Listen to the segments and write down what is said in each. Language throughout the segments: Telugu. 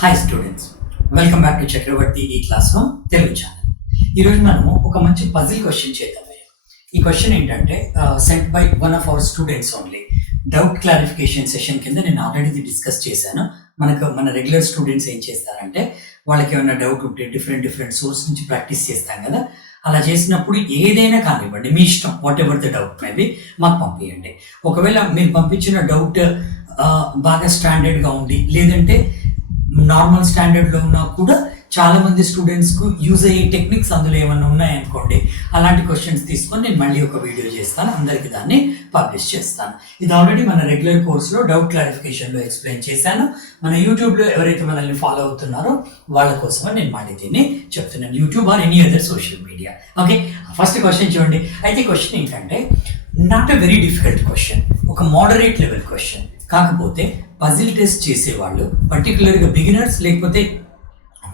Hi students, welcome back to Chakravarthi ఈ క్లాస్ రూమ్ తెలుగు ఛానల్. ఈరోజు మనము ఒక మంచి పజిల్ క్వశ్చన్ చేద్దాం. ఈ క్వశ్చన్ ఏంటంటే sent by one of our students only. Doubt clarification session కింద నేను ఆల్రెడీ డిస్కస్ చేశాను. మన రెగ్యులర్ స్టూడెంట్స్ ఏం చేస్తారంటే వాళ్ళకి ఏమైనా డౌట్ ఉంటే డిఫరెంట్ సోర్స్ నుంచి ప్రాక్టీస్ చేస్తాం కదా, అలా చేసినప్పుడు ఏదైనా కానివ్వండి, మీ ఇష్టం, what ever the doubt maybe మాకు పంపించండి. ఒకవేళ మీరు పంపించిన డౌట్ బాగా స్టాండర్డ్గా ఉంది, లేదంటే నార్మల్ స్టాండర్డ్లో ఉన్నా కూడా చాలా మంది స్టూడెంట్స్కు యూజ్ అయ్యే టెక్నిక్స్ అందులో ఏమైనా ఉన్నాయనుకోండి, అలాంటి క్వశ్చన్స్ తీసుకొని నేను మళ్ళీ ఒక వీడియో చేస్తాను, అందరికీ దాన్ని పబ్లిష్ చేస్తాను. ఇది ఆల్రెడీ మన రెగ్యులర్ కోర్సులో డౌట్ క్లారిఫికేషన్లో ఎక్స్ప్లెయిన్ చేశాను. మన యూట్యూబ్లో ఎవరైతే మనల్ని ఫాలో అవుతున్నారో వాళ్ళ కోసమని నేను మళ్ళీ దీన్ని చెప్తున్నాను, YouTube or any other social media. Okay, first question చూడండి. అయితే క్వశ్చన్ ఏంటంటే not a very difficult question, ఒక మోడరేట్ లెవెల్ క్వశ్చన్. కాకపోతే పజిల్ టెస్ట్ చేసేవాళ్ళు, పర్టికులర్గా బిగినర్స్ లేకపోతే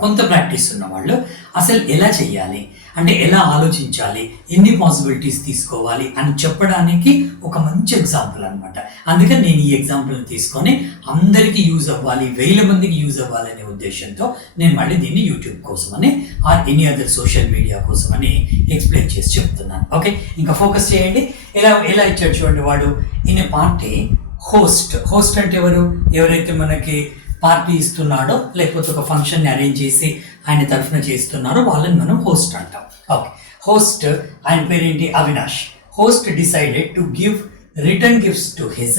కొంత ప్రాక్టీస్ ఉన్న వాళ్ళు అసలు ఎలా చేయాలి అంటే ఎలా ఆలోచించాలి, ఎన్ని పాసిబిలిటీస్ తీసుకోవాలి అని చెప్పడానికి ఒక మంచి ఎగ్జాంపుల్ అనమాట. అందుకని నేను ఈ ఎగ్జాంపుల్ని తీసుకొని అందరికీ యూజ్ అవ్వాలి, 1000 మందికి యూజ్ అవ్వాలనే ఉద్దేశంతో నేను మళ్ళీ దీన్ని యూట్యూబ్ కోసమని or any other social media కోసమని ఎక్స్ప్లెయిన్ చేసి చెప్తున్నాను. ఓకే, ఇంకా ఫోకస్ చేయండి. ఎలా ఇచ్చాడు చూడండి. వాడు ఇన్ ఏ పార్టీ హోస్ట్ అంటే ఎవరైతే మనకి పార్టీ ఇస్తున్నాడో లేకపోతే ఒక ఫంక్షన్ని అరేంజ్ చేసి ఆయన తరఫున చేస్తున్నారో వాళ్ళని మనం హోస్ట్ అంటాం. ఓకే, హోస్ట్ ఆయన పేరేంటి? Avinash. Host decided to give return gifts to his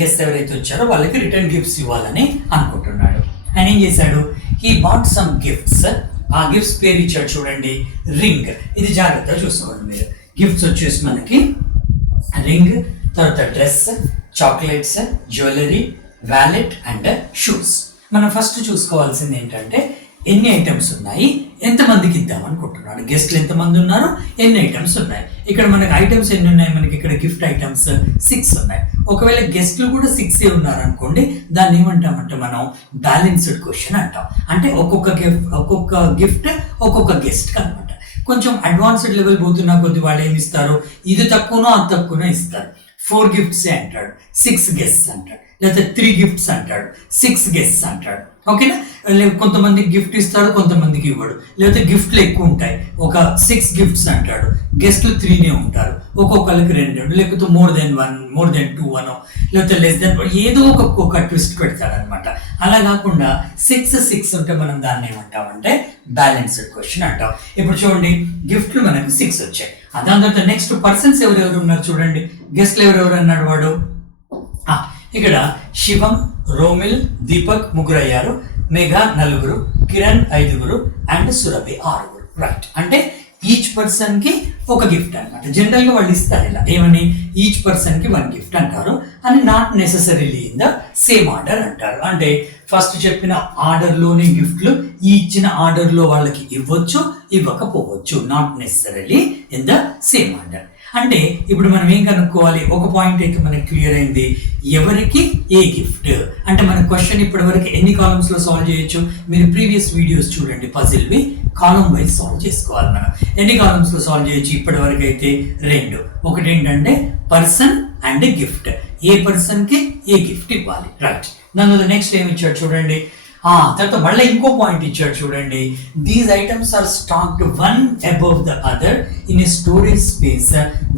guest ఎవరైతే వచ్చారో వాళ్ళకి రిటర్న్ గిఫ్ట్స్ ఇవ్వాలని అనుకుంటున్నాడు. ఆయన ఏం చేశాడు? He bought some gifts. ఆ గిఫ్ట్స్ పేరు ఇచ్చాడు చూడండి, రింగ్. ఇది జాగ్రత్తగా చూసుకోండి మీరు. గిఫ్ట్స్ వచ్చేసి మనకి రింగ్, తర్వాత dress, chocolates, jewellery, wallet and shoes. మనం ఫస్ట్ చూసుకోవాల్సింది ఏంటంటే ఎన్ని ఐటమ్స్ ఉన్నాయి, ఎంతమందికి ఇద్దాం అనుకుంటున్నాడు, గెస్ట్లు ఎంతమంది ఉన్నారు, ఎన్ని ఐటమ్స్ ఉన్నాయి. ఇక్కడ మనకి ఐటమ్స్ ఎన్ని ఉన్నాయి? మనకి ఇక్కడ గిఫ్ట్ ఐటమ్స్ 6 ఉన్నాయి. ఒకవేళ గెస్ట్లు కూడా 6 ఉన్నారు అనుకోండి, దాన్ని ఏమంటామంటే మనం బ్యాలెన్స్డ్ క్వశ్చన్ అంటాం. అంటే ఒక్కొక్క గిఫ్ట్ ఒక్కొక్క గెస్ట్ అనమాట. కొంచెం అడ్వాన్స్డ్ లెవెల్ పోతున్నా కొద్ది వాళ్ళు ఏమి ఇస్తారు, ఇది తక్కువనో అది తక్కువనో ఇస్తారు. 4 గిఫ్ట్స్ అంటాడు, 6 గెస్ట్స్ అంటాడు, లేకపోతే 3 గిఫ్ట్స్ అంటాడు, 6 గెస్ట్స్ అంటాడు. ఓకేనా? కొంతమందికి గిఫ్ట్ ఇస్తాడు, కొంతమందికి ఇవ్వడు. లేకపోతే గిఫ్ట్లు ఎక్కువ ఉంటాయి, ఒక 6 గిఫ్ట్స్ అంటాడు, గెస్ట్లు 3 ఉంటారు, ఒక్కొక్కరికి 2, లేకపోతే మోర్ దెన్ 2 అనో, లేకపోతే లెస్ దెన్, ఏదో ఒక ట్విస్ట్ పెడతాడు అనమాట. అలా కాకుండా 6 ఉంటే మనం దాన్ని ఏమంటామంటే బ్యాలెన్స్డ్ క్వశ్చన్ అంటాం. ఇప్పుడు చూడండి, గిఫ్ట్లు మనకు 6 వచ్చాయి. దాని తర్వాత నెక్స్ట్ పర్సన్స్ ఎవరెవరు ఉన్నారు చూడండి. గెస్ట్లు ఎవరెవరు అన్నాడు వాడు. ఇక్కడ శివం, రోమిల్, దీపక్ 3 అయ్యారు, మేఘా 4, కిరణ్ 5 అండ్ సురభి 6. రైట్, అంటే ఈచ్ పర్సన్ కి ఒక గిఫ్ట్ అనమాట. జనరల్ గా వాళ్ళు ఇస్తారు ఇలా, ఏమని? ఈచ్ పర్సన్ కి 1 గిఫ్ట్ అంటారు, అని not necessarily in the same order అంటారు. అంటే ఫస్ట్ చెప్పిన ఆర్డర్ లోనే గిఫ్ట్లు ఈ ఇచ్చిన ఆర్డర్ లో వాళ్ళకి ఇవ్వచ్చు, ఇవ్వకపోవచ్చు, not necessarily in the same order. అంటే ఇప్పుడు మనం ఏం కనుక్కోవాలి? ఒక పాయింట్ అయితే మనకి క్లియర్ అయింది, ఎవరికి ఏ గిఫ్ట్. అంటే మన క్వశ్చన్ ఇప్పటి వరకు ఎన్ని కాలమ్స్ లో సాల్వ్ చేయొచ్చు? మీరు ప్రీవియస్ వీడియోస్ చూడండి, పజిల్వి కాలం వైజ్ సాల్వ్ చేసుకోవాలి. మనం ఎన్ని కాలమ్స్ లో సాల్వ్ చేయొచ్చు? ఇప్పటి వరకు అయితే 2. ఒకటి ఏంటంటే పర్సన్ అండ్ గిఫ్ట్, ఏ పర్సన్ కి ఏ గిఫ్ట్ ఇవ్వాలి. రైట్, నన్ను నెక్స్ట్ ఏమి ఇచ్చాడు చూడండి. తర్వాత మళ్ళీ ఇంకో పాయింట్ ఇచ్చాడు చూడండి. These items are stacked one above the other in a storage space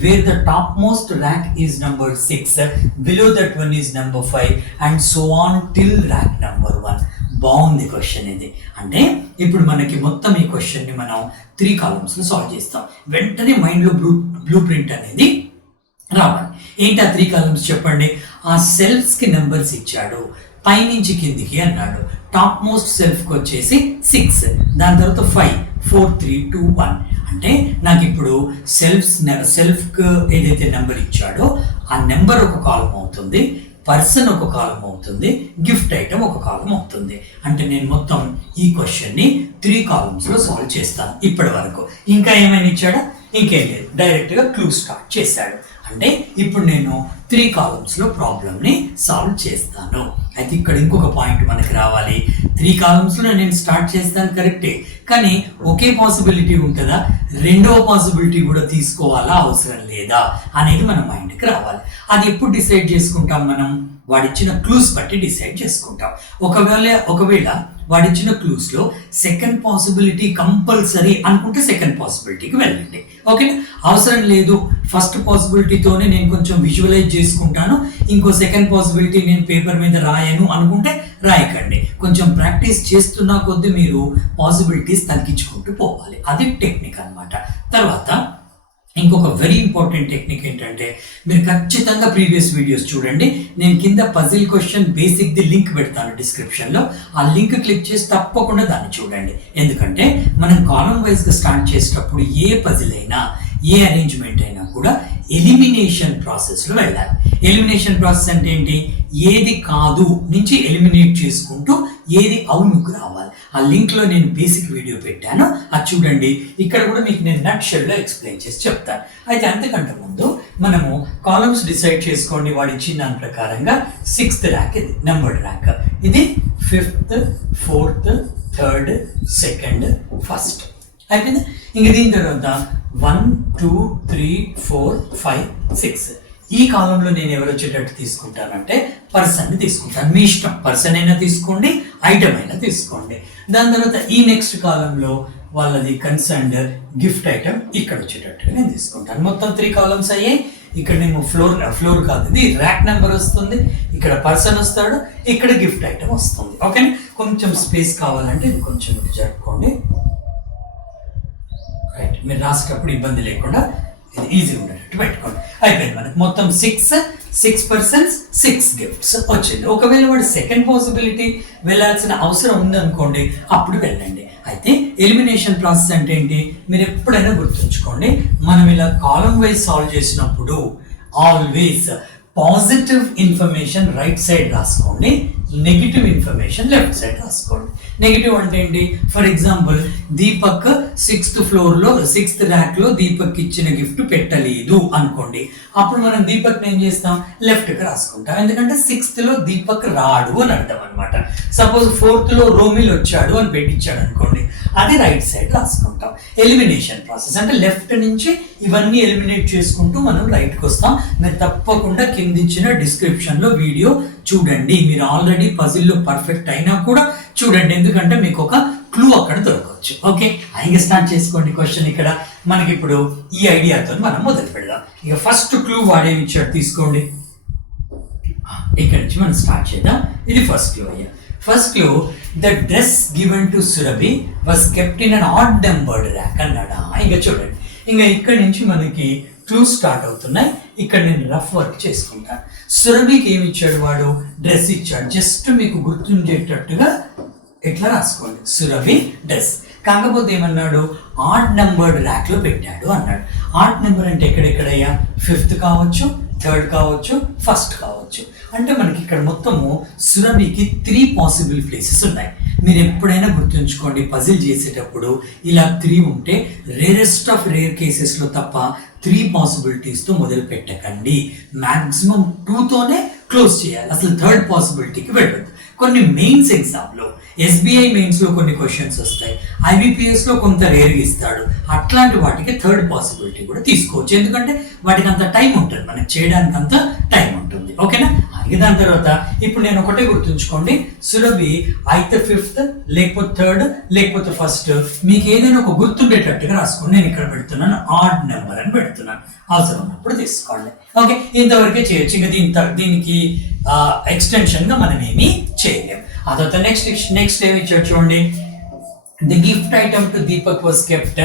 where the top most rack is number 6, below that one is number 5 and so on till rack number 1. బాగుంది క్వశ్చన్ ఇది. అంటే ఇప్పుడు మనకి మొత్తం ఈ క్వశ్చన్ ని మనం 3 కాలమ్స్ లో సాల్వ్ చేస్తాం. వెంటనే మైండ్ లో బ్లూ ప్రింట్ అనేది రావాలి. ఏంటి ఆ 3 కాలమ్స్ చెప్పండి. ఆ సెల్ఫ్స్ కి నెంబర్స్ ఇచ్చాడు, పైనుంచి కిందికి అన్నాడు. టాప్ మోస్ట్ సెల్ఫ్ కి వచ్చేసి 6, దాని తర్వాత 5, 4, 3, 2, 1. అంటే నాకు ఇప్పుడు సెల్ఫ్ కి ఏదైతే నెంబర్ ఇచ్చాడో ఆ నెంబర్ ఒక కాలం అవుతుంది, పర్సన్ ఒక కాలం అవుతుంది, గిఫ్ట్ ఐటమ్ ఒక కాలం అవుతుంది. అంటే నేను మొత్తం ఈ క్వశ్చన్ ని 3 కాలమ్స్ లో సాల్వ్ చేస్తాను ఇప్పటి వరకు. ఇంకా ఏమైనా ఇచ్చాడా? ఇంకేం లేదు, డైరెక్ట్ గా క్లూ స్టార్ట్ చేశాడు. అంటే ఇప్పుడు నేను 3 కాలమ్స్ లో ప్రాబ్లమ్ ని సాల్వ్ చేస్తాను. అయితే ఇక్కడ ఇంకొక పాయింట్ మనకి రావాలి. 3 కాలమ్స్ లో నేను స్టార్ట్ చేస్తాను కరెక్టే, కానీ ఒకే పాసిబిలిటీ ఉంటుందా, రెండవ పాసిబిలిటీ కూడా తీసుకోవాలా అవసరం లేదా అనేది మన మైండ్కి రావాలి. అది ఎప్పుడు డిసైడ్ చేసుకుంటాం మనం? వాడిచ్చిన క్లూస్ బట్టి డిసైడ్ చేసుకుంటాం. ఒకవేళ వాడిచ్చిన క్లూస్ లో సెకండ్ పాసిబిలిటీ కంపల్సరీ అనుకుంటే సెకండ్ పాసిబిలిటీకి వెళ్ళండి. ఓకేనా? అవసరం లేదు ఫస్ట్ పాసిబిలిటీతోనే నేను కొంచెం విజువలైజ్ చేసుకుంటాను, ఇంకో సెకండ్ పాసిబిలిటీ నేను పేపర్ మీద రాయను అనుకుంటే రాయకండి. కొంచెం ప్రాక్టీస్ చేస్తున్న కొద్దీ మీరు పాసిబిలిటీస్ తగ్గించుకుంటూ పోవాలి. అది టెక్నిక్ అన్నమాట. తర్వాత ఇంకొక వెరీ ఇంపార్టెంట్ టెక్నిక్ ఏంటంటే మీరు ఖచ్చితంగా ప్రీవియస్ వీడియోస్ చూడండి. నేను కింద puzzle question basic the link పెడతాను డిస్క్రిప్షన్లో. ఆ లింక్ క్లిక్ చేసి తప్పకుండా దాన్ని చూడండి. ఎందుకంటే మనం కాలం వైజ్గా స్టార్ట్ చేసేటప్పుడు ఏ పజిల్ అయినా ఏ అరేంజ్మెంట్ అయినా కూడా ఎలిమినేషన్ ప్రాసెస్లో వెళ్ళాలి. ఎలిమినేషన్ ప్రాసెస్ అంటే ఏంటి? ఏది కాదు నుంచి ఎలిమినేట్ చేసుకుంటూ ఏది అవునుకు రావాలి. ఆ లింక్లో నేను బేసిక్ వీడియో పెట్టాను, అది చూడండి. ఇక్కడ కూడా మీకు నేను నట్ షెల్లో ఎక్స్ప్లెయిన్ చేసి చెప్తాను. అయితే అంతకంటే ముందు మనము కాలమ్స్ డిసైడ్ చేసుకోండి. వాడు ఇచ్చిన దాని ప్రకారంగా 6th ర్యాంక్ ఇది, నెంబర్డ్ ర్యాంక్. ఇది 5th, 4th, 3rd, 2nd, 1st అయిపోయింది. ఇంక దీని తర్వాత 1, 2, 3, 4, 5, 6 ఈ కాలంలో నేను ఎవరు వచ్చేటట్టు తీసుకుంటానంటే పర్సన్ని తీసుకుంటాను. మీ ఇష్టం, పర్సన్ అయినా తీసుకోండి, ఐటమ్ అయినా తీసుకోండి. దాని తర్వాత ఈ నెక్స్ట్ కాలంలో వాళ్ళది కన్సర్న్డ్ గిఫ్ట్ ఐటమ్ ఇక్కడ వచ్చేటట్టుగా నేను తీసుకుంటాను. మొత్తం 3 కాలమ్స్ అయ్యాయి. ఇక్కడ నేను ఫ్లోర్ కాదు, ఇది ర్యాక్ నెంబర్ వస్తుంది, ఇక్కడ పర్సన్ వస్తాడు, ఇక్కడ గిఫ్ట్ ఐటమ్ వస్తుంది. ఓకేనా? కొంచెం స్పేస్ కావాలంటే ఇది కొంచెం జరుపుకోండి. రైట్, మీరు రాసేటప్పుడు ఇబ్బంది లేకుండా ఇది ఈజీగా ఉండేటట్టు పెట్టుకోండి. అయిపోయింది. మనకి మొత్తం 6 పర్సన్స్ 6 గిఫ్ట్స్ వచ్చింది. ఒకవేళ వాడు సెకండ్ పాసిబిలిటీ వెళ్ళాల్సిన అవసరం ఉందనుకోండి, అప్పుడు వెళ్ళండి. అయితే ఎలిమినేషన్ ప్రాసెస్ అంటే ఏంటి? మీరు ఎప్పుడైనా గుర్తుంచుకోండి, మనం ఇలా కాలం వైజ్ సాల్వ్ చేసినప్పుడు always positive information right side రాసుకోండి, నెగిటివ్ ఇన్ఫర్మేషన్ లెఫ్ట్ సైడ్ రాసుకోండి. నెగిటివ్ అంటే ఏంటి? ఫర్ ఎగ్జాంపుల్ దీపక్ 6th ఫ్లోర్లో 6th ర్యాక్లో దీపక్ ఇచ్చిన గిఫ్ట్ పెట్టలేదు అనుకోండి. అప్పుడు మనం దీపక్ ఏం చేస్తాం? లెఫ్ట్కి రాసుకుంటాం. ఎందుకంటే 6th లో దీపక్ రాడు అని అర్థం అనమాట. సపోజ్ 4th లో రోమిల్ వచ్చాడు అని పెట్టించాడు అనుకోండి, అది రైట్ సైడ్ రాసుకుంటాం. ఎలిమినేషన్ ప్రాసెస్ అంటే లెఫ్ట్ నుంచి ఇవన్నీ ఎలిమినేట్ చేసుకుంటూ మనం రైట్కి వస్తాం. మీరు తప్పకుండా కింద ఇచ్చిన డిస్క్రిప్షన్లో వీడియో చూడండి. మీరు ఆల్రెడీ పజిల్లో పర్ఫెక్ట్ అయినా కూడా చూడండి, ఎందుకంటే మీకు ఒక క్లూ అక్కడ దొరకవచ్చు. ఓకే, ఇంకా స్టార్ట్ చేసుకోండి క్వశ్చన్. ఇక్కడ మనకి ఇప్పుడు ఈ ఐడియాతో మనం మొదలు పెడదాం. ఇక ఫస్ట్ క్లూ వాడేమి ఇచ్చాడు తీసుకోండి. ఇక్కడ నుంచి మనం స్టార్ట్ చేద్దాం. ఇది ఫస్ట్ క్లూ అయ్యా. First clue, the dress given to Surabhi was kept in an add numbered rack అన్నాడా. ఇంకా చూడండి, ఇంకా ఇక్కడ నుంచి మనకి క్లూ స్టార్ట్ అవుతున్నాయి. ఇక్కడ నేను రఫ్ వర్క్ చేసుకుంటాను. సురభికి ఏమి ఇచ్చాడు? వాడు డ్రెస్ ఇచ్చాడు. జస్ట్ మీకు గుర్తుండేటట్టుగా ఎట్లా రాసుకోండి, సురభి డ్రెస్. కాకపోతే ఏమన్నాడు? ఆడ్ నెంబర్డ్ ర్యాక్ లో పెట్టాడు అన్నాడు. ఆడ్ నెంబర్ అంటే ఎక్కడెక్కడయ్యా? 5th కావచ్చు, 3rd కావచ్చు, 1st కావచ్చు. అంటే మనకి ఇక్కడ మొత్తము సురభికి 3 పాసిబుల్ ప్లేసెస్ ఉన్నాయి. మీరు ఎప్పుడైనా గుర్తుంచుకోండి, పజిల్ చేసేటప్పుడు ఇలా 3 ఉంటే రేరెస్ట్ ఆఫ్ రేర్ కేసెస్లో తప్ప 3 పాసిబిలిటీస్తో మొదలు పెట్టకండి. మ్యాక్సిమం 2తోనే క్లోజ్ చేయాలి. అసలు 3rd పాసిబిలిటీకి వెళ్ళదు. కొన్ని మెయిన్స్ ఎగ్జామ్లో, SBI మెయిన్స్లో కొన్ని క్వశ్చన్స్ వస్తాయి, IBPSలో కొంత రేర్గా ఇస్తాడు. అట్లాంటి వాటికి 3rd పాసిబిలిటీ కూడా తీసుకోవచ్చు. ఎందుకంటే వాటికి అంత టైం ఉంటుంది, మనకి చేయడానికి అంత టైం ఉంటుంది. ఓకేనా? దాని తర్వాత ఇప్పుడు నేను ఒకటే గుర్తుంచుకోండి, సురభి అయితే 5th లేకపోతే 3rd లేకపోతే 1st, మీకు ఏదైనా ఒక గుర్తుండేటట్టుగా రాసుకోండి. నేను ఇక్కడ పెడుతున్నాను ఆడ్ నెంబర్ అని పెడుతున్నాను, అవసరం ఉన్నప్పుడు తీసుకోండి. ఓకే, ఇంతవరకే చేయొచ్చు. ఇంకా దీనికి ఎక్స్టెన్షన్ గా మనం ఏమీ చేయలేం. ఆ తర్వాత నెక్స్ట్ ఏమి ఇచ్చాడు చూడండి. The gift item to Deepak was kept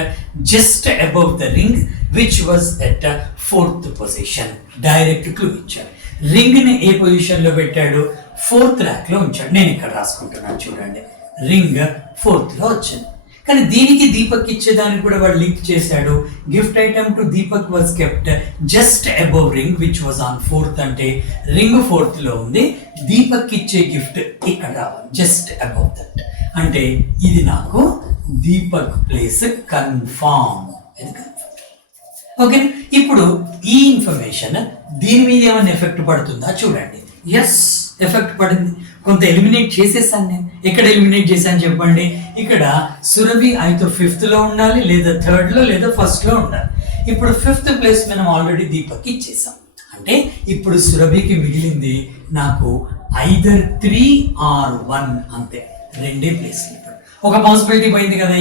just above the ring which was at 4th position. Direct clue ఇచ్చాడు. రింగ్ ని ఏ పొజిషన్ లో పెట్టాడు? 4th ర్యాక్ లో ఉంచాడు. నేను ఇక్కడ రాసుకుంటున్నాను చూడండి, రింగ్ 4th లో వచ్చింది. కానీ దీనికి దీపక్ ఇచ్చేదానికి కూడా వాడు లింక్ చేశాడు. Gift item to Deepak was kept just above ring which was on 4th అంటే రింగ్ 4th లో ఉంది. దీపక్ ఇచ్చే గిఫ్ట్ ఇక్కడ రావాలి, జస్ట్ అబౌవ్ దట్ అంటే ఇది నాకు దీపక్ ప్లేస్ కన్ఫామ్. ఓకే, ఇప్పుడు ఈ ఇన్ఫర్మేషన్ దీని మీద ఏమైనా ఎఫెక్ట్ పడుతుందా చూడండి. ఎస్, ఎఫెక్ట్ పడింది. కొంత ఎలిమినేట్ చేసేసాను నేను. ఎక్కడ ఎలిమినేట్ చేశాను చెప్పండి? ఇక్కడ సురభి అయితే 5th లో ఉండాలి, లేదా 3rd లో, లేదా 1st లో ఉండాలి. ఇప్పుడు 5th ప్లేస్ మనం ఆల్రెడీ దీపక్ ఇచ్చేసాం. అంటే ఇప్పుడు సురభికి మిగిలింది నాకు ఐదర్ 3 or 1 అంతే, రెండే ప్లేస్. ఇప్పుడు ఒక పాసిబిలిటీ పోయింది కదా,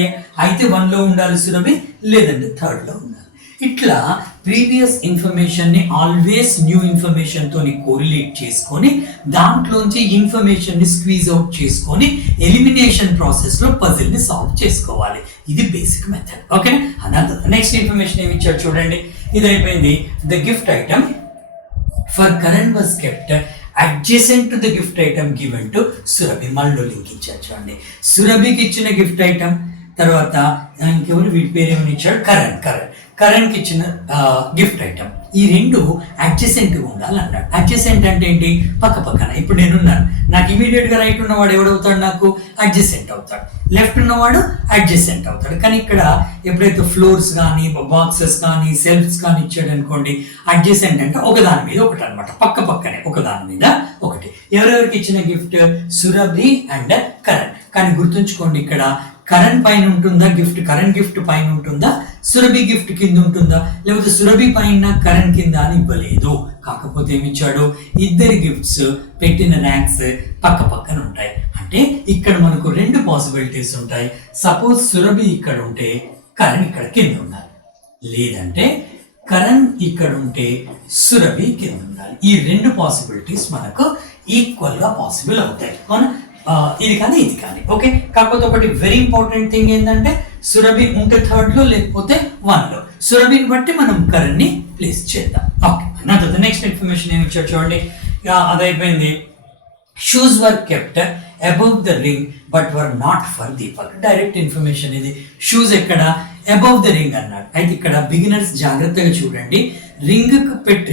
అయితే 1లో ఉండాలి సురభి, లేదంటే 3rd లో ఉండాలి. ఇట్లా ప్రీవియస్ ఇన్ఫర్మేషన్ని ఆల్వేస్ న్యూ ఇన్ఫర్మేషన్తో కోరిలేట్ చేసుకొని దాంట్లోంచి ఇన్ఫర్మేషన్ని స్క్వీజ్ అవుట్ చేసుకొని ఎలిమినేషన్ ప్రాసెస్లో పజిల్ని సాల్వ్ చేసుకోవాలి. ఇది బేసిక్ మెథడ్. ఓకేనా? అదంతా. నెక్స్ట్ ఇన్ఫర్మేషన్ ఏమి ఇచ్చారు చూడండి. ఇది అయిపోయింది. The gift item for Karan was kept adjacent to the gift item given to Surabhi. మళ్ళీ లింక్ ఇచ్చారు చూడండి. సురభికి ఇచ్చిన గిఫ్ట్ ఐటమ్ తర్వాత ఇంకెవరు వీటి పేరు ఏమని ఇచ్చాడు, కరణ్కి ఇచ్చిన గిఫ్ట్ ఐటమ్, ఈ రెండు అడ్జసెంట్గా ఉండాలి అన్నాడు. అడ్జసెంట్ అంటే ఏంటి? పక్క పక్కన. ఇప్పుడు నేనున్నాను, నాకు ఇమీడియట్గా రైట్ ఉన్నవాడు ఎవడవుతాడు? నాకు అడ్జసెంట్ అవుతాడు. లెఫ్ట్ ఉన్నవాడు అడ్జసెంట్ అవుతాడు. కానీ ఇక్కడ ఎప్పుడైతే ఫ్లోర్స్ కానీ బాక్సెస్ కానీ సెల్ఫ్స్ కానీ ఇచ్చాడు అనుకోండి, అడ్జసెంట్ అంటే ఒకదాని మీద ఒకటి అనమాట, పక్క పక్కనే ఒకదాని మీద ఒకటి. ఎవరెవరికి ఇచ్చిన గిఫ్ట్? సురభి అండ్ కరణ్. కానీ గుర్తుంచుకోండి, ఇక్కడ కరణ్ పైన ఉంటుందా గిఫ్ట్, కరణ్ గిఫ్ట్ పైన ఉంటుందా, సురభి గిఫ్ట్ కింద ఉంటుందా, లేకపోతే సురభి పైన కరణ్ కింద అని ఇవ్వలేదు. కాకపోతే ఏమిచ్చాడు? ఇద్దరి గిఫ్ట్స్ పెట్టిన ర్యాక్స్ పక్క పక్కన ఉంటాయి. అంటే ఇక్కడ మనకు రెండు పాసిబిలిటీస్ ఉంటాయి. సపోజ్ సురభి ఇక్కడ ఉంటే కరణ్ ఇక్కడ కింద ఉండాలి, లేదంటే కరణ్ ఇక్కడ ఉంటే సురభి కింద ఉండాలి. ఈ రెండు పాసిబిలిటీస్ మనకు ఈక్వల్ గా పాసిబుల్ అవుతాయి. అవునా? ఇది కానీ ఇది కానీ. ఓకే. కాకపోతే ఒకటి వెరీ ఇంపార్టెంట్ థింగ్ ఏంటంటే సురభి ఉంటే 3rd లో లేకపోతే 1లో. సురభిని బట్టి మనం కరణ్ ని ప్లేస్ చేద్దాం. ఓకే. నెక్స్ట్ ఇన్ఫర్మేషన్ ఏమి ఇచ్చారు చూడండి. అదైపోయింది. Shoes were kept above the ring but were not for Deepak. Direct information ఇది. షూస్ ఎక్కడ? అబౌవ్ ద రింగ్ అన్నాడు. అయితే ఇక్కడ బిగినర్స్ జాగ్రత్తగా చూడండి.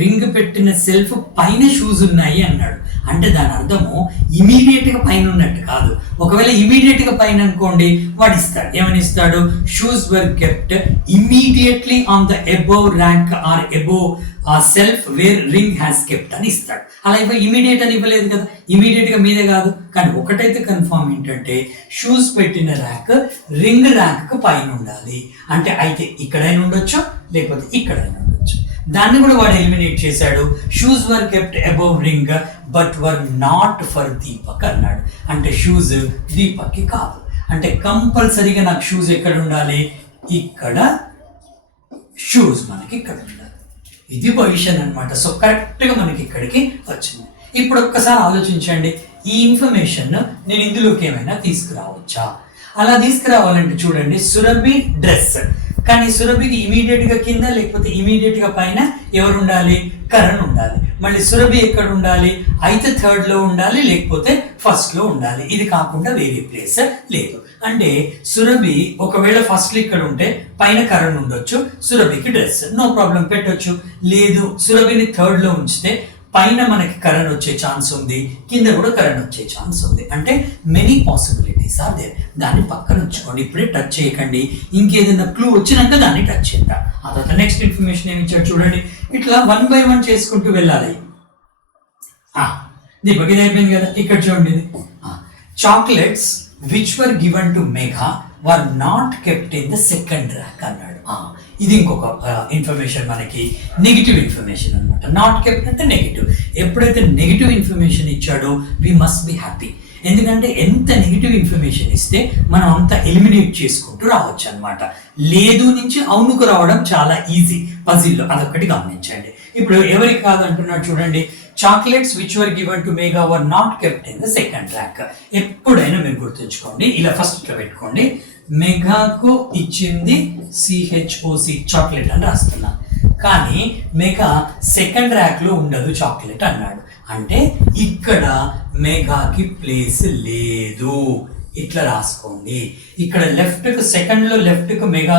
రింగ్ పెట్టిన సెల్ఫ్ పైన షూస్ ఉన్నాయి అన్నాడు. అంటే దాని అర్థము ఇమీడియట్ గా పైన ఉన్నట్టు కాదు. ఒకవేళ ఇమీడియట్ గా పైన అనుకోండి, వాడు ఇస్తాడు. ఏమని ఇస్తాడు? Shoes were kept immediately on the above rank or above shelf where ring has kept అని ఇస్తాడు. అలా ఇవ్వ ఇమీడియట్ అని ఇవ్వలేదు కదా, ఇమీడియట్ గా మీదే కాదు. కానీ ఒకటైతే కన్ఫర్మ్ ఏంటంటే షూస్ పెట్టిన ర్యాక్ రింగ్ ర్యాక్ పైన ఉండాలి. అంటే అయితే ఇక్కడైనా ఉండొచ్చు, లేకపోతే ఇక్కడైనా ఉండొచ్చు. దాన్ని కూడా వాడు ఎలిమినేట్ చేశాడు. Shoes were kept above ring but were not for Deepak అన్నాడు. అంటే షూస్ దీపక్ కి కాదు. అంటే కంపల్సరీగా నాకు షూస్ ఎక్కడ ఉండాలి? ఇక్కడ. షూస్ మనకి ఇక్కడ ఉండాలి. ఇది పొజిషన్ అనమాట. సో కరెక్ట్ గా మనకి ఇక్కడికి వచ్చింది. ఇప్పుడు ఒక్కసారి ఆలోచించండి, ఈ ఇన్ఫర్మేషన్ నేను ఇందులోకి ఏమైనా తీసుకురావచ్చా? అలా తీసుకురావాలంటే చూడండి, సురభి డ్రెస్, కానీ సురభికి ఇమీడియట్ గా కింద లేకపోతే ఇమీడియట్ గా పైన ఎవరు ఉండాలి? కరణ్ ఉండాలి. మళ్ళీ సురభి ఎక్కడ ఉండాలి? అయితే 3rd లో ఉండాలి, లేకపోతే 1st లో ఉండాలి. ఇది కాకుండా వేరే ప్లేస్ లేదు. అంటే సురభి ఒకవేళ 1st లో ఇక్కడ ఉంటే పైన కరణ్ ఉండొచ్చు, సురభికి డ్రెస్ నో ప్రాబ్లం పెట్టొచ్చు. లేదు, సురభిని 3rd లో ఉంచితే పైన మనకి కరణ్ వచ్చే ఛాన్స్ ఉంది, కింద కూడా కరణ్ వచ్చే ఛాన్స్ ఉంది. అంటే మెనీ పాసిబిలిటీస్ ఆర్ దేర్. దాన్ని పక్కన ఉంచుకోండి, ఇప్పుడే టచ్ చేయకండి. ఇంకేదైనా క్లూ వచ్చినాక దాన్ని టచ్ చేద్దాం. ఆ తర్వాత నెక్స్ట్ ఇన్ఫర్మేషన్ ఏమి ఇచ్చాడు చూడండి. ఇట్లా 1 by 1 చేసుకుంటూ వెళ్ళాలి. దీపక్ ఇది అయిపోయింది కదా. ఇక్కడ చూడండి, chocolates which were given to Megha were not kept in the second rack అన్నాడు. ఇది ఇంకొక ఇన్ఫర్మేషన్, మనకి నెగిటివ్ ఇన్ఫర్మేషన్ అనమాట. నాట్ కెప్ట్ అంటే నెగిటివ్. ఎప్పుడైతే నెగిటివ్ ఇన్ఫర్మేషన్ ఇచ్చాడో వి మస్ట్ బి హ్యాపీ. ఎందుకంటే ఎంత నెగిటివ్ ఇన్ఫర్మేషన్ ఇస్తే మనం అంత ఎలిమినేట్ చేసుకుంటూ రావచ్చు అనమాట. లేదు నుంచి అవునుకు రావడం చాలా ఈజీ పజిల్లో, అదొక్కటి గమనించండి. ఇప్పుడు ఎవరికి కాదు అంటున్నాడు చూడండి. Chocolates which were given to Megha were not kept in the second rack. ఎప్పుడైనా మీరు గుర్తుంచుకోండి, ఇలా ఫస్ట్ ఇట్లా పెట్టుకోండి. మెగాకు ఇచ్చింది CHOC చాక్లెట్ అని రాస్తున్నాను, కానీ మెగా సెకండ్ ర్యాక్ లో ఉండదు చాక్లెట్ అన్నాడు. అంటే ఇక్కడ మెగాకి ప్లేస్ లేదు. ఇట్లా రాసుకోండి. ఇక్కడ లెఫ్ట్ కు సెకండ్ లో లెఫ్ట్ కు మెగా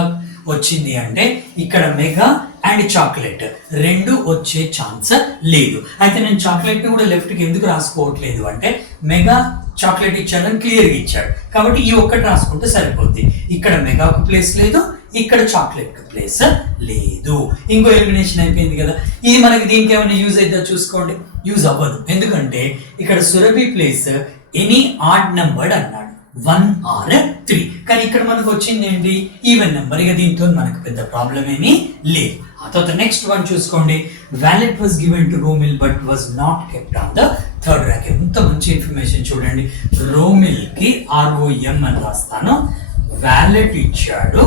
వచ్చింది అంటే ఇక్కడ మెగా అండ్ చాక్లెట్ రెండు వచ్చే ఛాన్స్ లేదు. అయితే నేను చాక్లెట్ ని కూడా లెఫ్ట్ కి ఎందుకు రాసుకోవట్లేదు అంటే మెగా చాక్లెట్ ఇచ్చాడని క్లియర్గా ఇచ్చాడు కాబట్టి ఈ ఒక్కటి రాసుకుంటే సరిపోద్ది. ఇక్కడ మెగాకు ప్లేస్ లేదు, ఇక్కడ చాక్లెట్ కు ప్లేస్ లేదు. ఇంకో ఎలిమినేషన్ అయిపోయింది కదా. ఇది మనకి దీనికి ఏమైనా యూజ్ అయితే చూసుకోండి. యూజ్ అవ్వదు, ఎందుకంటే ఇక్కడ Surabhi place any odd numbered అన్నాడు. 1 or 3. కానీ ఇక్కడ మనకు వచ్చింది ఏంటి, ఈవెన్ నెంబర్. ఇక దీంతో మనకు పెద్ద ప్రాబ్లం ఏమీ లేదు. ఆ తర్వాత నెక్స్ట్ వన్ చూసుకోండి, wallet was given to Romil but was not kept on the third rack. ఎంత మంచి ఇన్ఫర్మేషన్ చూడండి. రోమిల్ కి ROM అని రాస్తాను, వ్యాలెట్ ఇచ్చాడు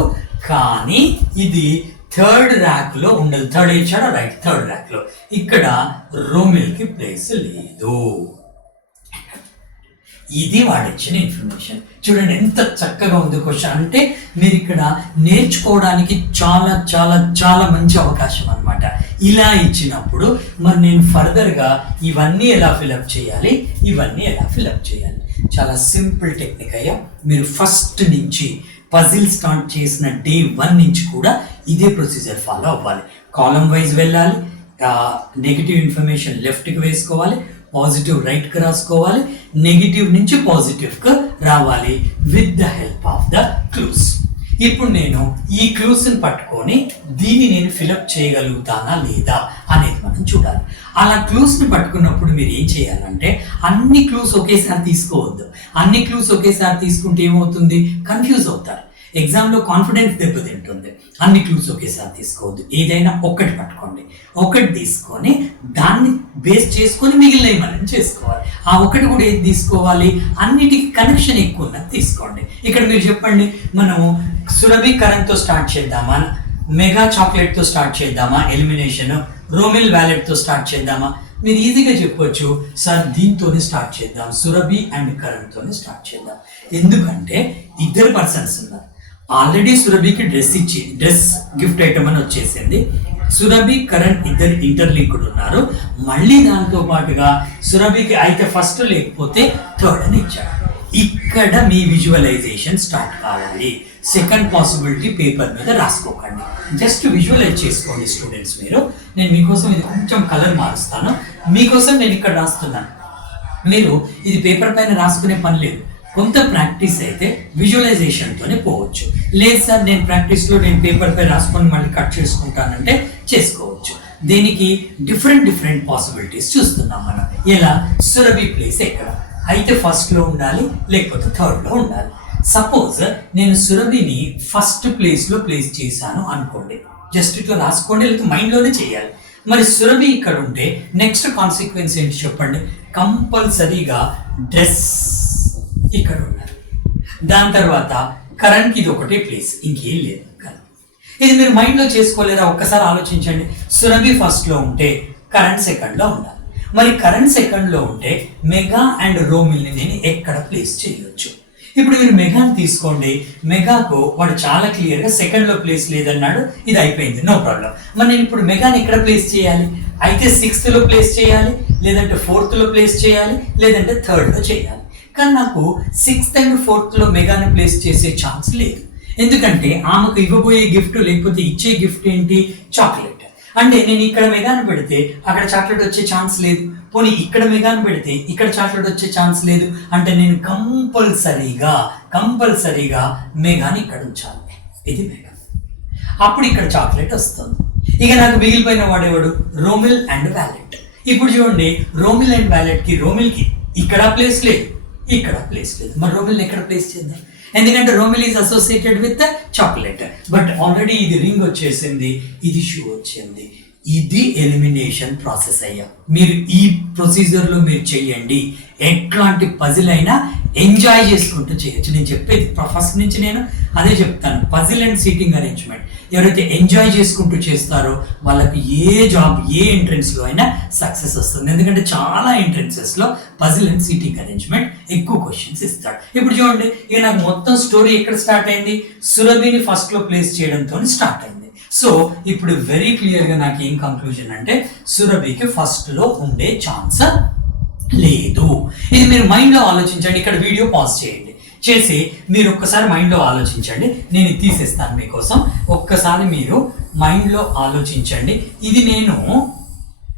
కానీ ఇది థర్డ్ ర్యాక్ లో ఉండదు. థర్డ్ ఇచ్చాడు, రైట్, థర్డ్ ర్యాక్ లో. ఇక్కడ రోమిల్ కి ప్లేస్ లేదు. ఇది వాడిచ్చిన ఇన్ఫర్మేషన్. చూడండి ఎంత చక్కగా ఉంది క్వశ్చన్. అంటే మీరు ఇక్కడ నేర్చుకోవడానికి చాలా చాలా చాలా మంచి అవకాశం అన్నమాట. ఇలా ఇచ్చినప్పుడు మరి నేను ఫర్దర్గా ఇవన్నీ ఎలా ఫిలప్ చేయాలి, ఇవన్నీ ఎలా ఫిలప్ చేయాలి. చాలా సింపుల్ టెక్నిక్ అయ్యా. మీరు ఫస్ట్ నుంచి పజిల్ స్టార్ట్ చేసిన డే 1 నుంచి కూడా ఇదే ప్రొసీజర్ ఫాలో అవ్వాలి. కాలం వైజ్ వెళ్ళాలి, నెగిటివ్ ఇన్ఫర్మేషన్ లెఫ్ట్కి వేసుకోవాలి, పాజిటివ్ రైట్కి రాసుకోవాలి, నెగిటివ్ నుంచి పాజిటివ్కి రావాలి with the help of the clues. ఇప్పుడు నేను ఈ క్లూస్ని పట్టుకొని దీన్ని నేను ఫిలప్ చేయగలుగుతానా లేదా అనేది మనం చూడాలి. అలా క్లూస్ని పట్టుకున్నప్పుడు మీరు ఏం చేయాలంటే అన్ని క్లూస్ ఒకేసారి తీసుకోవద్దు. అన్ని క్లూస్ ఒకేసారి తీసుకుంటే ఏమవుతుంది, కన్ఫ్యూజ్ అవుతారు. ఎగ్జామ్లో కాన్ఫిడెన్స్ దెబ్బతింటుంది. అన్ని క్లూస్ ఒకేసారి తీసుకోవద్దు. ఏదైనా ఒక్కటి పట్టుకోండి, ఒకటి తీసుకొని దాన్ని బేస్ చేసుకొని మిగిలినవి మనం చేసుకోవాలి. ఆ ఒకటి కూడా ఏది తీసుకోవాలి, అన్నిటికీ కనెక్షన్ ఎక్కువ ఉన్నది తీసుకోండి. ఇక్కడ మీరు చెప్పండి, మనం సురభి కరెంట్తో స్టార్ట్ చేద్దామా, మెగా చాక్లెట్తో స్టార్ట్ చేద్దామా, ఎలిమినేషన్ రోమిల్ వ్యాలెట్తో స్టార్ట్ చేద్దామా. మీరు ఈజీగా చెప్పొచ్చు, సార్ దీంతోనే స్టార్ట్ చేద్దాం, సురభి అండ్ కరణ్తోనే స్టార్ట్ చేద్దాం. ఎందుకంటే ఇద్దరు పర్సన్స్ ఉన్నారు. ఆల్రెడీ సురభికి డ్రెస్ గిఫ్ట్ ఐటమ్ అని వచ్చేసింది. సురభి కరణ్ ఇద్దరు ఇంటర్లింక్డ్ ఉన్నారు. మళ్ళీ దాంతో పాటుగా సురభికి అయితే ఫస్ట్ లేకపోతే థర్డ్ అని ఇచ్చాడు. ఇక్కడ మీ విజువలైజేషన్ స్టార్ట్ కావాలి. సెకండ్ పాసిబిలిటీ పేపర్ మీద రాసుకోకండి, జస్ట్ విజువలైజ్ చేసుకోండి స్టూడెంట్స్. నేను మీకోసం ఇది కొంచెం కలర్ మారుస్తాను, మీకోసం నేను ఇక్కడ రాస్తున్నాను. మీరు ఇది పేపర్ పైన రాసుకునే పని లేదు. కొంత ప్రాక్టీస్ అయితే విజువలైజేషన్తోనే పోవచ్చు. లేదు సార్ నేను ప్రాక్టీస్లో నేను పేపర్ పై రాసుకొని మళ్ళీ కట్ చేసుకుంటానంటే చేసుకోవచ్చు. దీనికి డిఫరెంట్ పాసిబిలిటీస్ చూస్తున్నాం మనం. ఎలా, సురభి ప్లేస్ ఎక్కడ అయితే ఫస్ట్లో ఉండాలి లేకపోతే థర్డ్లో ఉండాలి. సపోజ్ నేను సురభిని ఫస్ట్ ప్లేస్లో ప్లేస్ చేశాను అనుకోండి, జస్ట్ ఇట్లా రాసుకోండి, లేకపోతే మైండ్లోనే చేయాలి. మరి సురభి ఇక్కడ ఉంటే నెక్స్ట్ కాన్సిక్వెన్స్ ఏంటి చెప్పండి, కంపల్సరీగా డ్రెస్ ఇక్కడ ఉన్నారు. దాని తర్వాత కరణ్కి ఇది ఒకటే ప్లేస్, ఇంకేం లేదు. ఇది మీరు మైండ్లో చేసుకోలేరా, ఒక్కసారి ఆలోచించండి. సురభి ఫస్ట్లో ఉంటే కరణ్ సెకండ్లో ఉండాలి. మరి కరణ్ సెకండ్లో ఉంటే మెగా అండ్ రోమిల్ని నేను ఎక్కడ ప్లేస్ చేయొచ్చు. ఇప్పుడు మీరు మెగాని తీసుకోండి, మెగాకు వాడు చాలా క్లియర్గా సెకండ్లో ప్లేస్ లేదన్నాడు, ఇది అయిపోయింది, నో ప్రాబ్లం. మరి నేను ఇప్పుడు మెగాని ఎక్కడ ప్లేస్ చేయాలి, అయితే 6th ప్లేస్ చేయాలి, లేదంటే 4th ప్లేస్ చేయాలి, లేదంటే 3rd చేయాలి. కానీ నాకు 6th and 4th మెగాని ప్లేస్ చేసే ఛాన్స్ లేదు. ఎందుకంటే ఆమెకు ఇవ్వబోయే గిఫ్ట్ లేకపోతే ఇచ్చే గిఫ్ట్ ఏంటి, చాక్లెట్. అంటే నేను ఇక్కడ మెగాను పెడితే అక్కడ చాక్లెట్ వచ్చే ఛాన్స్ లేదు, పోనీ ఇక్కడ మెగాను పెడితే ఇక్కడ చాక్లెట్ వచ్చే ఛాన్స్ లేదు. అంటే నేను కంపల్సరీగా మెగాని ఇక్కడ ఉంచాలి, ఇది మెగా. అప్పుడు ఇక్కడ చాక్లెట్ వస్తుంది. ఇక నాకు మిగిలిపోయిన వాడేవాడు, రోమిల్ అండ్ వ్యాలెట్. ఇప్పుడు చూడండి, రోమిల్ అండ్ వ్యాలెట్కి రోమిల్కి ఇక్కడ ప్లేస్ లేదు, ఇక్కడ ప్లేస్ లేదు. మరి రోమిల్ని ఎక్కడ ప్లేస్ చేద్దాం, ఎందుకంటే Romil is associated with chocolate. But already ఇది రింగ్ వచ్చేసింది, ఇది షూ వచ్చింది. ఇది ఎలిమినేషన్ ప్రాసెస్ అయ్యా. మీరు ఈ ప్రొసీజర్లో మీరు చేయండి, ఎట్లాంటి పజిల్ అయినా ఎంజాయ్ చేసుకుంటూ చేయొచ్చు. నేను చెప్పేది ఫస్ట్ నుంచి నేను అదే చెప్తాను, పజిల్ అండ్ సీటింగ్ అరేంజ్మెంట్ ఎవరైతే ఎంజాయ్ చేసుకుంటూ చేస్తారో వాళ్ళకి ఏ జాబ్ ఏ ఎంట్రెన్స్లో అయినా సక్సెస్ వస్తుంది. ఎందుకంటే చాలా ఎంట్రెన్సెస్లో పజిల్ అండ్ సీటింగ్ అరేంజ్మెంట్ ఎక్కువ క్వశ్చన్స్ ఇస్తాడు. ఇప్పుడు చూడండి, ఇక నాకు మొత్తం స్టోరీ ఎక్కడ స్టార్ట్ అయింది, సురభిని ఫస్ట్లో ప్లేస్ చేయడంతో స్టార్ట్ అయింది. సో ఇప్పుడు వెరీ క్లియర్గా నాకు ఏం కంక్లూజన్ అంటే సురభికి ఫస్ట్లో ఉండే ఛాన్స్ లేదు. ఇది మీరు మైండ్లో ఆలోచించండి. ఇక్కడ వీడియో పాజ్ చేసి మీరు ఒక్కసారి మైండ్లో ఆలోచించండి. నేను ఇది తీసేస్తాను మీకోసం. ఒక్కసారి మీరు మైండ్లో ఆలోచించండి. ఇది నేను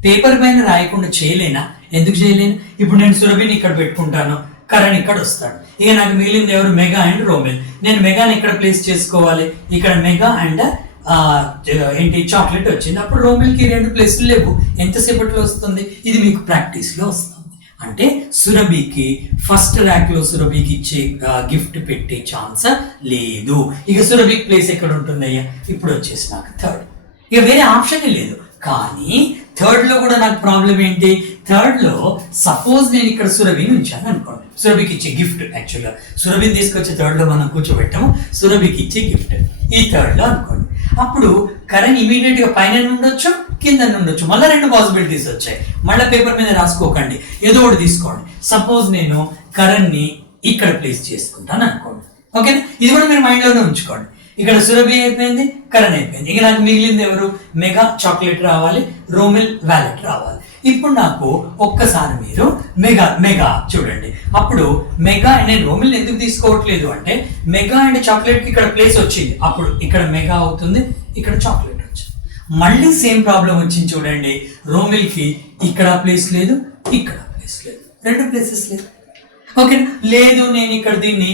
పేపర్ పైన రాయకుండా చేయలేనా, ఎందుకు చేయలేను? ఇప్పుడు నేను సురభిని ఇక్కడ పెట్టుకుంటాను, కరణ్ ఇక్కడ వస్తాడు. ఇక నాకు మిగిలింది ఎవరు, మెగా అండ్ రోమిల్. నేను మెగాని ఎక్కడ ప్లేస్ చేసుకోవాలి, ఇక్కడ మెగా అండ్ ఏంటి చాక్లెట్ వచ్చింది. అప్పుడు రోమిల్కి 2 ప్లేస్లు లేవు, ఎంతసేపట్లో వస్తుంది? ఇది మీకు ప్రాక్టీస్లో వస్తుంది. అంటే సురభికి ఫస్ట్ ర్యాక్ లో సురభికి ఇచ్చే గిఫ్ట్ పెట్టే ఛాన్స్ లేదు. ఇక సురభికి ప్లేస్ ఎక్కడ ఉంటుందయ్యా? ఇప్పుడు వచ్చేసి నాకు థర్డ్, ఇక వేరే ఆప్షన్ లేదు. కానీ థర్డ్ లో కూడా నాకు ప్రాబ్లం ఏంటి? థర్డ్ లో సపోజ్ నేను ఇక్కడ సురభిని ఉంచాను అనుకోండి, సురభికి ఇచ్చే గిఫ్ట్, యాక్చువల్గా సురభిని తీసుకొచ్చే థర్డ్ లో మనం కూర్చోబెట్టాము, సురభికి ఇచ్చే గిఫ్ట్ ఈ థర్డ్ లో అనుకోండి. అప్పుడు కరణ్ ఇమీడియట్ గా పైన ఉండొచ్చు, కింద ఉండొచ్చు. మళ్ళీ 2 పాసిబిలిటీస్ వచ్చాయి. మళ్ళీ పేపర్ మీద రాసుకోకండి, ఏదో ఒకటి తీసుకోండి. సపోజ్ నేను కరణ్ ని ఇక్కడ ప్లేస్ చేసుకుంటాను అనుకోండి, ఓకేనా? ఇది కూడా మీరు మైండ్ లోనే ఉంచుకోండి. ఇక్కడ సురభి అయిపోయింది, కరణ్ అయిపోయింది. ఇక నాకు మిగిలింది ఎవరు? మెగా చాక్లెట్ రావాలి, రోమిల్ వ్యాలెట్ రావాలి. ఇప్పుడు నాకు ఒక్కసారి మీరు మెగా చూడండి. అప్పుడు మెగా నేను రోమిల్ ఎందుకు తీసుకోవట్లేదు అంటే మెగా అండ్ చాక్లెట్ కి ఇక్కడ ప్లేస్ వచ్చింది. అప్పుడు ఇక్కడ మెగా అవుతుంది, ఇక్కడ చాక్లెట్ వచ్చింది. మళ్ళీ సేమ్ ప్రాబ్లం వచ్చింది చూడండి. రోమిల్ కి ఇక్కడ ప్లేస్ లేదు, ఇక్కడ ప్లేస్ లేదు, 2 ప్లేసెస్ లేదు. ఓకే, లేదు నేను ఇక్కడ దీన్ని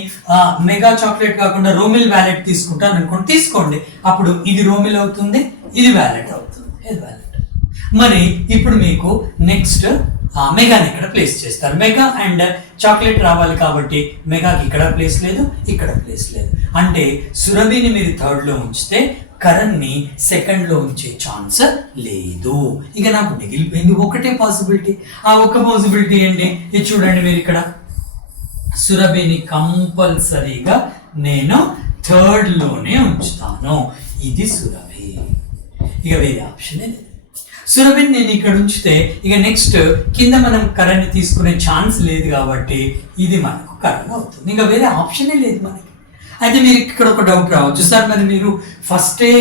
మెగా చాక్లెట్ కాకుండా రోమిల్ వ్యాలెట్ తీసుకుంటాను అనుకోండి, తీసుకోండి. అప్పుడు ఇది రోమిల్ అవుతుంది, ఇది వ్యాలెట్ అవుతుంది, ఇది వ్యాలెట్. మరి ఇప్పుడు మీకు నెక్స్ట్ మెగాని ఇక్కడ ప్లేస్ చేస్తారు. మెగా అండ్ చాక్లెట్ రావాలి కాబట్టి మెగాకి ఇక్కడ ప్లేస్ లేదు, ఇక్కడ ప్లేస్ లేదు. అంటే సురభిని మీరు థర్డ్ లో ఉంచితే కరణ్ ని సెకండ్ లో ఉంచే ఛాన్స్ లేదు. ఇక నాకు మిగిలిపోయింది ఒకటే పాసిబిలిటీ. ఆ ఒక్క పాసిబిలిటీ ఏంటి? ఇది చూడండి, మీరు ఇక్కడ సురభిని కంపల్సరీగా నేను థర్డ్ లోనే ఉంచుతాను. ఇది సురభి, ఇక వేరే ఆప్షన్ లేదు. సురభిని నేను ఇక్కడ ఉంచితే ఇక నెక్స్ట్ కింద మనం కరణ్ తీసుకునే ఛాన్స్ లేదు కాబట్టి ఇది మనకు కరణ్ అవుతుంది. ఇంకా వేరే ఆప్షనే లేదు మనకి. అయితే మీరు ఇక్కడ ఒక డౌట్ రావచ్చు, సార్ మరి మీరు ఫస్టే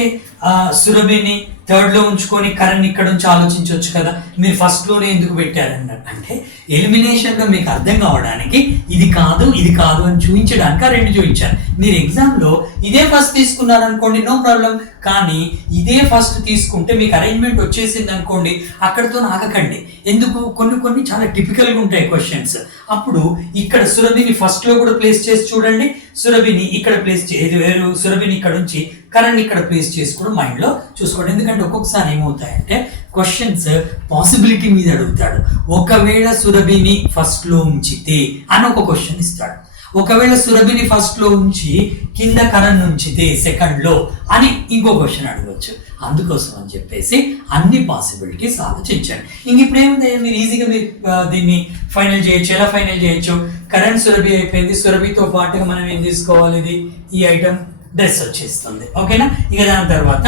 సురభిని థర్డ్ లో ఉంచుకొని కరణ్ ఇక్కడ నుంచి ఆలోచించవచ్చు కదా, మీరు ఫస్ట్ లోనే ఎందుకు పెట్టారన్నారు అంటే ఎలిమినేషన్ లో మీకు అర్థం కావడానికి ఇది కాదు ఇది కాదు అని చూపించడానికి 2 చూపించారు. మీరు ఎగ్జామ్ లో ఇదే ఫస్ట్ తీసుకున్నారు అనుకోండి, నో ప్రాబ్లం. కానీ ఇదే ఫస్ట్ తీసుకుంటే మీకు అరేంజ్మెంట్ వచ్చేసింది అనుకోండి, అక్కడితో ఆగకండి. ఎందుకు? కొన్ని చాలా టిపికల్ గా ఉంటాయి క్వశ్చన్స్. అప్పుడు ఇక్కడ సురభిని ఫస్ట్ లో కూడా ప్లేస్ చేసి చూడండి, సురభిని ఇక్కడ ప్లేస్ వేరు, సురభిని ఇక్కడ ఉంచి కరణ్ ఇక్కడ ప్లేస్ చేసి కూడా మైండ్ లో చూసుకోండి. ఎందుకంటే ఒక్కొక్కసారి ఏమవుతాయంటే క్వశ్చన్స్ పాసిబిలిటీ మీద అడుగుతాడు. ఒకవేళ సురభిని ఫస్ట్ లో ఉంచితే అని ఒక క్వశ్చన్ ఇస్తాడు, ఒకవేళ సురభిని ఫస్ట్ లో ఉంచి కింద కరణ్ ఉంచితే సెకండ్ లో అని ఇంకో క్వశ్చన్ అడగవచ్చు. అందుకోసం అని చెప్పేసి అన్ని పాసిబిలిటీస్ ఆలోచించాను. ఇంక ఇప్పుడు ఏముంది, మీరు ఈజీగా మీరు దీన్ని ఫైనల్ చేయొచ్చు. ఎలా ఫైనల్ చేయొచ్చు? కరణ్ సురభి అయిపోయింది, సురభితో పాటుగా మనం ఏం తీసుకోవాలి? ఇది ఈ ఐటమ్ డ్రెస్ వచ్చేస్తుంది, ఓకేనా? ఇక దాని తర్వాత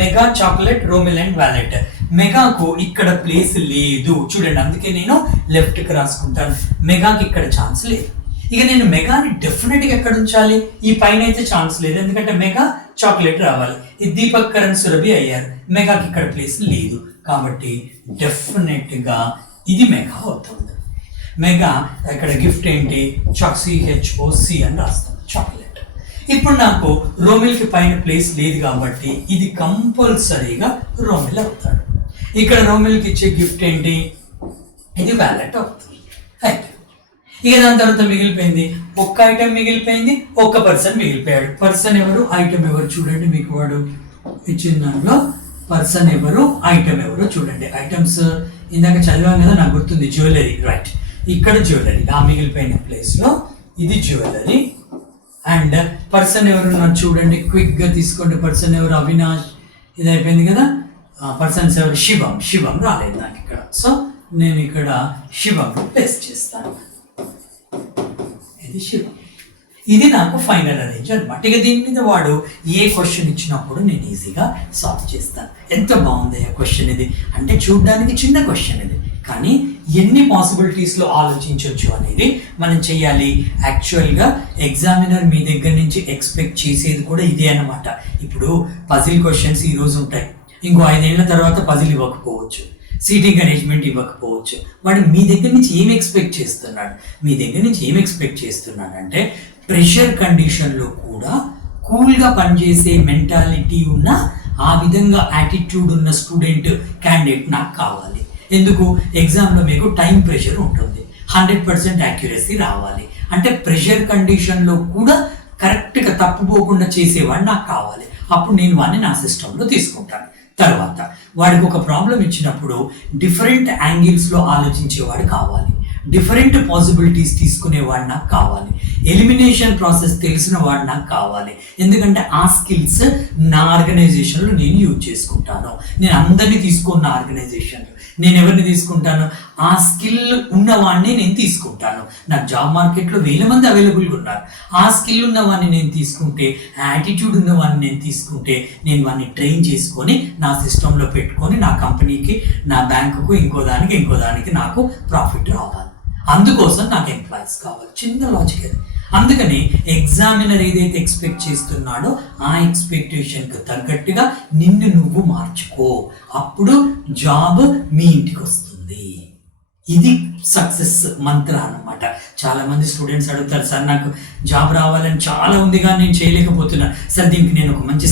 మెగా చాక్లెట్ రోమిల్ అండ్ వ్యాలెట్. మెగాకు ఇక్కడ ప్లేస్ లేదు చూడండి, అందుకే నేను లెఫ్ట్ కి రాసుకుంటాను. మెగాకి ఇక్కడ ఛాన్స్ లేదు. ఇక నేను మెగాని డెఫినెట్ గా ఎక్కడ ఉంచాలి? ఈ పైన అయితే ఛాన్స్ లేదు, ఎందుకంటే మెగా చాక్లెట్ రావాలి. ఇది దీపక్ కరణ్ సురభి అయ్యారు, మెగాకి ఇక్కడ ప్లేస్ లేదు కాబట్టి డెఫినెట్ గా ఇది మెగా అవుతుంది. మెగా ఇక్కడ గిఫ్ట్ ఏంటి? CHOC అని రాస్తాను, చాక్లెట్. ఇప్పుడు నాకు రోమిల్ కి పైన ప్లేస్ లేదు కాబట్టి ఇది కంపల్సరీగా రోమిల్ అవుతాడు. ఇక్కడ రోమిల్ కి ఇచ్చే గిఫ్ట్ ఏంటి? ఇది వ్యాలెట్ అవుతుంది. అయితే ఇక దాని తర్వాత మిగిలిపోయింది ఒక్క ఐటమ్ మిగిలిపోయింది, ఒక్క పర్సన్ మిగిలిపోయాడు. పర్సన్ ఎవరు? ఐటమ్ ఎవరు? చూడండి, మీకు వాడు ఇచ్చిన దాంట్లో పర్సన్ ఎవరు, ఐటమ్ ఎవరు చూడండి. ఐటమ్స్ ఇందాక చదివాం కదా, నాకు గుర్తుంది, జ్యువెలరీ, రైట్. ఇక్కడ జ్యువెలరీ, ఆ మిగిలిపోయిన ప్లేస్ లో ఇది జ్యువెలరీ. అండ్ పర్సన్ ఎవరున్నారు చూడండి, క్విక్ గా తీసుకోండి. పర్సన్ ఎవరు? అవినాష్. ఇది అయిపోయింది కదా. పర్సన్స్ ఎవరు? శివం రాలేదు నాకు ఇక్కడ, సో నేను ఇక్కడ శివం ప్లేస్ చేస్తాను. ఇది శివం. ఇది నాకు ఫైనల్ అరేంజ్ అనమాట. ఇక దీని మీద వాడు ఏ క్వశ్చన్ ఇచ్చినప్పుడు నేను ఈజీగా సాల్వ్ చేస్తాను. ఎంత బాగుంది ఆ క్వశ్చన్ ఇది, అంటే చూడడానికి చిన్న క్వశ్చన్ ఇది, కానీ ఎన్ని పాసిబిలిటీస్లో ఆలోచించవచ్చు అనేది మనం చెయ్యాలి. యాక్చువల్గా ఎగ్జామినర్ మీ దగ్గర నుంచి ఎక్స్పెక్ట్ చేసేది కూడా ఇదే అనమాట. ఇప్పుడు పజిల్ క్వశ్చన్స్ ఈరోజు ఉంటాయి, ఇంకో 5 ఏళ్ల తర్వాత పజిల్ ఇవ్వకపోవచ్చు, సీటింగ్ అరేంజ్మెంట్ ఇవ్వకపోవచ్చు. వాడు మీ దగ్గర నుంచి ఏం ఎక్స్పెక్ట్ చేస్తున్నాడు? మీ దగ్గర నుంచి ఏం ఎక్స్పెక్ట్ చేస్తున్నాడు అంటే ప్రెషర్ కండిషన్లో కూడా కూల్గా పనిచేసే మెంటాలిటీ ఉన్న, ఆ విధంగా యాటిట్యూడ్ ఉన్న స్టూడెంట్ క్యాండిడేట్ నాకు కావాలి. ఎందుకు? ఎగ్జామ్లో మీకు టైం ప్రెషర్ ఉంటుంది, 100% యాక్యురసీ రావాలి. అంటే ప్రెషర్ కండిషన్లో కూడా కరెక్ట్గా తప్పుపోకుండా చేసేవాడు నాకు కావాలి. అప్పుడు నేను వాడిని నా సిస్టంలో తీసుకుంటాను. తర్వాత వాడికి ఒక ప్రాబ్లం ఇచ్చినప్పుడు డిఫరెంట్ యాంగిల్స్లో ఆలోచించేవాడు కావాలి. డిఫరెంట్ పాసిబిలిటీస్ తీసుకునేవాడు నాకు కావాలి, ఎలిమినేషన్ ప్రాసెస్ తెలిసిన వాడు నాకు కావాలి. ఎందుకంటే ఆ స్కిల్స్ నా ఆర్గనైజేషన్లో నేను యూజ్ చేసుకుంటాను. నేను అందరినీ తీసుకున్న ఆర్గనైజేషన్లో నేను ఎవరిని తీసుకుంటాను, ఆ స్కిల్ ఉన్నవాడిని నేను తీసుకుంటాను. నాకు జాబ్ మార్కెట్లో 1000 మంది అవైలబుల్గా ఉన్నారు. ఆ స్కిల్ ఉన్నవాడిని నేను తీసుకుంటే, యాటిట్యూడ్ ఉన్నవాడిని నేను తీసుకుంటే, నేను వాడిని ట్రైన్ చేసుకొని నా సిస్టంలో పెట్టుకొని నా కంపెనీకి, నా బ్యాంకుకు, ఇంకో దానికి నాకు ప్రాఫిట్ రావాలి. అందుకోసం నాకు ఎంప్లాయీస్ కావాలి. చిన్న లాజిక్. అందుకని ఎగ్జామినర్ ఏదైతే ఎక్స్పెక్ట్ చేస్తున్నాడో ఆ ఎక్స్పెక్టేషన్కి తగ్గట్టుగా నిన్ను నువ్వు మార్చుకో, అప్పుడు జాబ్ మీ ఇంటికి వస్తుంది. ఇది సక్సెస్ మంత్ర అన్నమాట. చాలా మంది స్టూడెంట్స్ అడుగుతారు, సార్ నాకు జాబ్ రావాలని చాలా ఉంది కానీ నేను చేయలేకపోతున్నా సార్, దీనికి నేను ఒక మంచి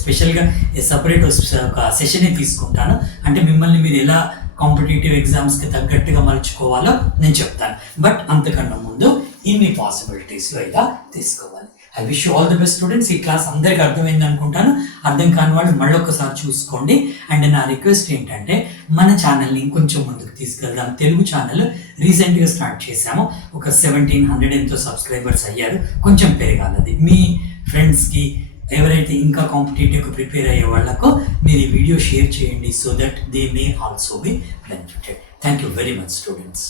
స్పెషల్గా సపరేట్ ఒక సెషనే తీసుకుంటాను, అంటే మిమ్మల్ని మీరు ఎలా కాంపిటేటివ్ ఎగ్జామ్స్కి తగ్గట్టుగా మలుచుకోవాలో నేను చెప్తాను. బట్ అంతకన్నా ముందు ఇన్ని పాసిబిలిటీస్లో ఇలా తీసుకోవాలి. I wish all the best students. ఈ క్లాస్ అందరికీ అర్థమైంది అనుకుంటాను. అర్థం కాని వాళ్ళు మళ్ళీ ఒకసారి చూసుకోండి. అండ్ నా రిక్వెస్ట్ ఏంటంటే మన ఛానల్ని ఇంకొంచెం ముందుకు తీసుకెళ్దాం. తెలుగు ఛానల్ రీసెంట్గా స్టార్ట్ చేశాము. ఒక 1700 ఎంతో సబ్స్క్రైబర్స్ అయ్యారు. కొంచెం పెరగాలది. మీ ఫ్రెండ్స్కి ఎవరైతే ఇంకా కాంపిటేటివ్గా ప్రిపేర్ అయ్యే వాళ్ళకో మీరు ఈ వీడియో షేర్ చేయండి, so that they may also be benefited. Thank you very much students.